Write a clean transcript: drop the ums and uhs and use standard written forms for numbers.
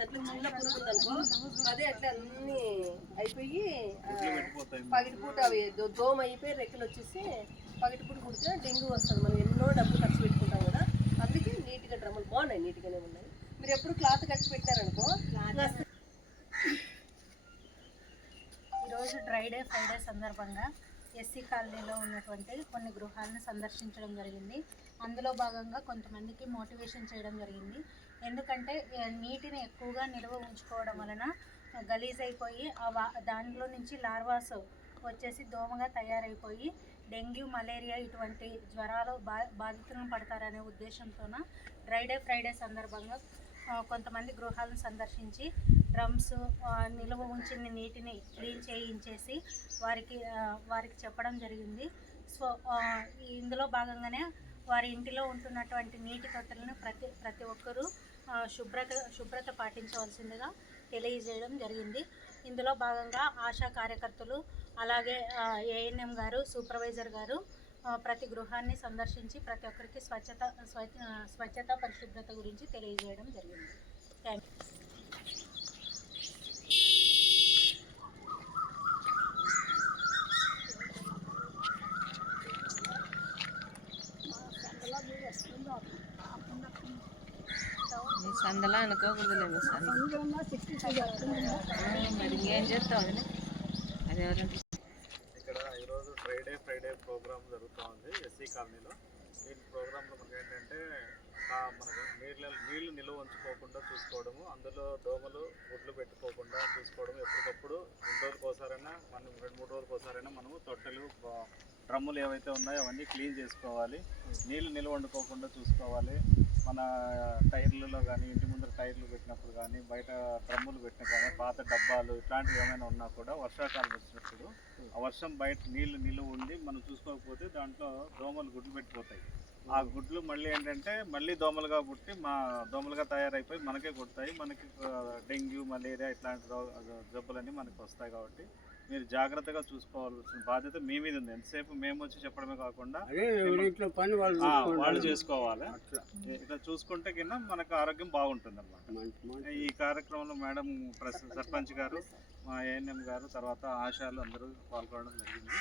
దాంట్లో చిన్న పురుగు ఉందనుకో అదే అట్లా అన్ని అయిపోయి పగిటిపూట అవి దోమ అయిపోయి రెక్కలు వచ్చేసి పగిటిపూట కుడితే డెంగ్యూ వస్తుంది. మనం ఎన్నో డబ్బులు ఖర్చు పెట్టుకుంటాం కదా, అందుకే నీట్గా డ్రమ్ములు బాగున్నాయి, నీట్గానే ఉన్నాయి. మీరు ఎప్పుడు క్లాత్ కట్టి పెట్టారనుకో. ఈరోజు డ్రై డే ఫ్రైడే సందర్భంగా ఎస్సీ కాలనీలో ఉన్నటువంటి కొన్ని గృహాలను సందర్శించడం జరిగింది. అందులో భాగంగా కొంతమందికి మోటివేషన్ చేయడం జరిగింది. ఎందుకంటే నీటిని ఎక్కువగా నిల్వ ఉంచుకోవడం వలన గలీజ్ అయిపోయి దానిలో నుంచి లార్వాస్ వచ్చేసి దోమగా తయారైపోయి డెంగ్యూ, మలేరియా ఇటువంటి జ్వరాలు బాధితులను పడతారనే ఉద్దేశంతోన డ్రై డే ఫ్రైడే సందర్భంగా కొంతమంది గృహాలను సందర్శించి డ్రమ్స్ నిల్వ ఉంచిన నీటిని క్లీన్ చేయించేసి వారికి చెప్పడం జరిగింది. సో ఇందులో భాగంగానే వారి ఇంటిలో ఉంటున్నటువంటి నీటి తొట్టెలను ప్రతి ఒక్కరూ శుభ్రత పాటించవలసిందిగా తెలియజేయడం జరిగింది. ఇందులో భాగంగా ఆశా కార్యకర్తలు అలాగే ఏఎన్ఎం గారు, సూపర్వైజర్ గారు ప్రతి గృహాన్ని సందర్శించి ప్రతి ఒక్కరికి స్వచ్ఛత పరిశుభ్రత గురించి తెలియజేయడం జరిగింది. Thank you. సందలా అనుకోకూడదులేమో మరి ఇంకేం చేస్తావు అది ఎవరంటే. ఇక్కడ ఈరోజు డ్రై డే ఫ్రైడే ప్రోగ్రామ్ జరుగుతూ ఉంది ఎస్సీ కాలనీలో. ఈ ప్రోగ్రాంలో మనకి ఏంటంటే మనకు నీళ్లు నిల్వ ఉంచుకోకుండా చూసుకోవడము, అందులో దోమలు గుడ్లు పెట్టుకోకుండా చూసుకోవడం, ఎప్పటికప్పుడు 2 రోజులకు ఒకసారైనా మనం 2-3 రోజులకు ఒకసారైనా మనము తొట్టెలు డ్రమ్ములు ఏవైతే ఉన్నాయో అవన్నీ క్లీన్ చేసుకోవాలి. నీళ్లు నిల్వ వండుకోకుండా చూసుకోవాలి. మన టైర్లలో కానీ, ఇంటి ముందర టైర్లు పెట్టినప్పుడు కానీ, బయట డ్రమ్ములు పెట్టిన కానీ, పాత డబ్బాలు ఇట్లాంటివి ఏమైనా ఉన్నా కూడా వర్షాకాలం వచ్చినప్పుడు ఆ వర్షం బయట నీళ్లు నిల్వ ఉండి మనం చూసుకోకపోతే దాంట్లో దోమలు గుడ్లు పెట్టిపోతాయి. ఆ గుడ్లు మళ్ళీ ఏంటంటే మళ్ళీ దోమలుగా తయారైపోయి మనకే కొడతాయి. మనకి డెంగ్యూ, మలేరియా ఇట్లాంటి జబ్బులన్నీ మనకి వస్తాయి. కాబట్టి మీరు జాగ్రత్తగా చూసుకోవాల్సిన బాధ్యత మీ మీద ఉంది. ఎంతసేపు మేము వచ్చి చెప్పడమే కాకుండా వాళ్ళు చేసుకోవాలి. ఇట్లా చూసుకుంటే కింద మనకు ఆరోగ్యం బాగుంటుంది అన్నమాట. ఈ కార్యక్రమంలో మేడం సర్పంచ్ గారు, మా ఏఎన్ఎం గారు, తర్వాత ఆశాలు అందరూ పాల్గొనడం జరిగింది.